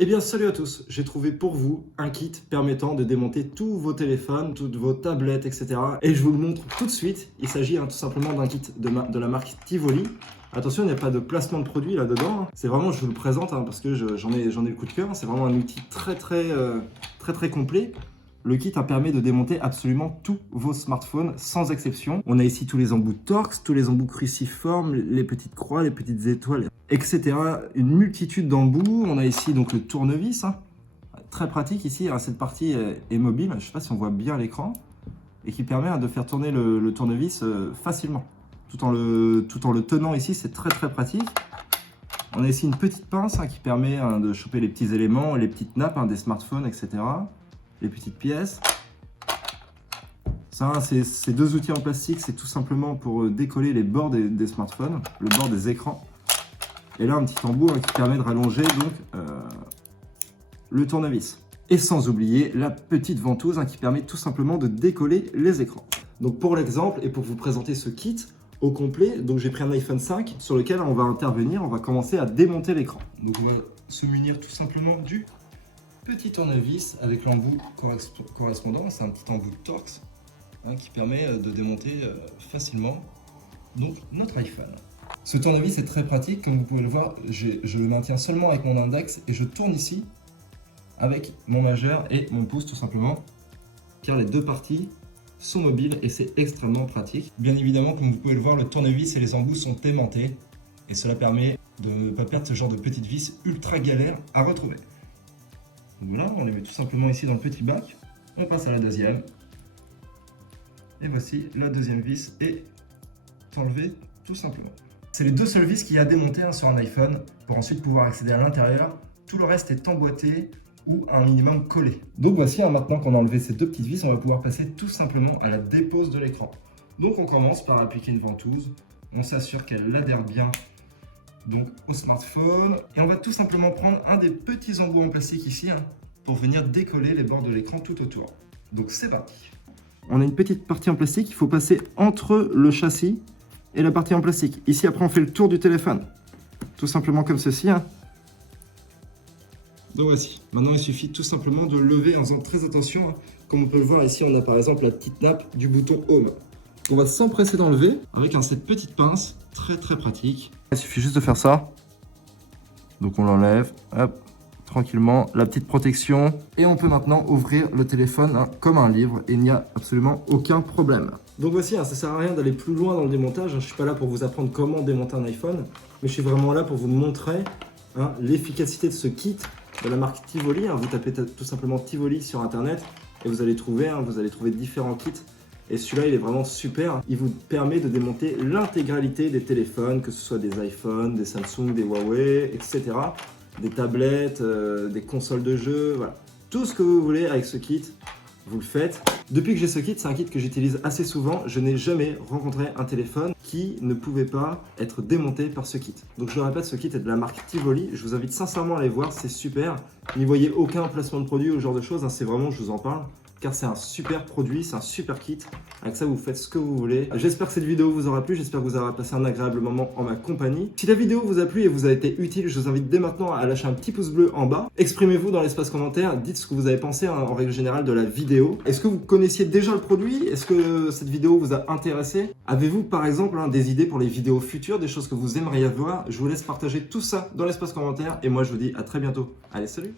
Eh bien salut à tous, j'ai trouvé pour vous un kit permettant de démonter tous vos téléphones, toutes vos tablettes, etc. Et je vous le montre tout de suite. Il s'agit tout simplement d'un kit de la marque Tivoli. Attention, il n'y a pas de placement de produit là-dedans. C'est vraiment, je vous le présente parce que j'en ai le coup de cœur. C'est vraiment un outil très complet. Le kit permet de démonter absolument tous vos smartphones sans exception. On a ici tous les embouts Torx, tous les embouts cruciformes, les petites croix, les petites étoiles, etc. Une multitude d'embouts. On a ici donc le tournevis, très pratique ici. Cette partie est mobile, je ne sais pas si on voit bien à l'écran, et qui permet de faire tourner le tournevis facilement. Tout en le tenant ici, c'est très pratique. On a ici une petite pince qui permet de choper les petits éléments, les petites nappes des smartphones, etc. Les petites pièces. Ça, ces deux outils en plastique, c'est tout simplement pour décoller les bords des smartphones, le bord des écrans. Et là, un petit embout qui permet de rallonger donc le tournevis. Et sans oublier la petite ventouse qui permet tout simplement de décoller les écrans. Donc pour l'exemple et pour vous présenter ce kit au complet, donc j'ai pris un iPhone 5 sur lequel on va intervenir, on va commencer à démonter l'écran. Donc on va se munir tout simplement du petit tournevis avec l'embout correspondant, c'est un petit embout de Torx qui permet de démonter facilement donc, notre iPhone. Ce tournevis est très pratique, comme vous pouvez le voir, je le maintiens seulement avec mon index et je tourne ici avec mon majeur et mon pouce tout simplement, car les deux parties sont mobiles et c'est extrêmement pratique. Bien évidemment, comme vous pouvez le voir, le tournevis et les embouts sont aimantés et cela permet de ne pas perdre ce genre de petites vis ultra galères à retrouver. Voilà, on les met tout simplement ici dans le petit bac. On passe à la deuxième. Et voici la deuxième vis est enlevée tout simplement. C'est les deux seules vis qu'il y a à démonter sur un iPhone pour ensuite pouvoir accéder à l'intérieur. Tout le reste est emboîté ou un minimum collé. Donc voici, maintenant qu'on a enlevé ces deux petites vis, on va pouvoir passer tout simplement à la dépose de l'écran. Donc on commence par appliquer une ventouse. On s'assure qu'elle adhère bien donc au smartphone, et on va tout simplement prendre un des petits embouts en plastique ici pour venir décoller les bords de l'écran tout autour. Donc c'est parti. On a une petite partie en plastique, il faut passer entre le châssis et la partie en plastique. Ici après on fait le tour du téléphone, tout simplement comme ceci. Donc voici, maintenant il suffit tout simplement de lever en faisant très attention. Comme on peut le voir ici, on a par exemple la petite nappe du bouton Home. On va s'empresser d'enlever avec cette petite pince, très pratique. Il suffit juste de faire ça. Donc on l'enlève, hop, tranquillement, la petite protection. Et on peut maintenant ouvrir le téléphone comme un livre et il n'y a absolument aucun problème. Donc voici, ça sert à rien d'aller plus loin dans le démontage. Je ne suis pas là pour vous apprendre comment démonter un iPhone, mais je suis vraiment là pour vous montrer l'efficacité de ce kit de la marque Tivoli. Vous tapez tout simplement Tivoli sur internet et vous allez trouver différents kits. Et celui-là, il est vraiment super. Il vous permet de démonter l'intégralité des téléphones, que ce soit des iPhones, des Samsung, des Huawei, etc. Des tablettes, des consoles de jeux, voilà. Tout ce que vous voulez avec ce kit, vous le faites. Depuis que j'ai ce kit, c'est un kit que j'utilise assez souvent. Je n'ai jamais rencontré un téléphone qui ne pouvait pas être démonté par ce kit. Donc je le répète, ce kit est de la marque Tivoli. Je vous invite sincèrement à aller voir, c'est super. N'y voyez aucun placement de produit ou ce genre de choses, c'est vraiment, je vous en parle, car c'est un super produit, c'est un super kit. Avec ça, vous faites ce que vous voulez. J'espère que cette vidéo vous aura plu, j'espère que vous aurez passé un agréable moment en ma compagnie. Si la vidéo vous a plu et vous a été utile, je vous invite dès maintenant à lâcher un petit pouce bleu en bas. Exprimez-vous dans l'espace commentaire, dites ce que vous avez pensé en règle générale de la vidéo. Est-ce que vous connaissiez déjà le produit? Est-ce que cette vidéo vous a intéressé? Avez-vous par exemple des idées pour les vidéos futures, des choses que vous aimeriez voir? Je vous laisse partager tout ça dans l'espace commentaire et moi je vous dis à très bientôt. Allez, salut!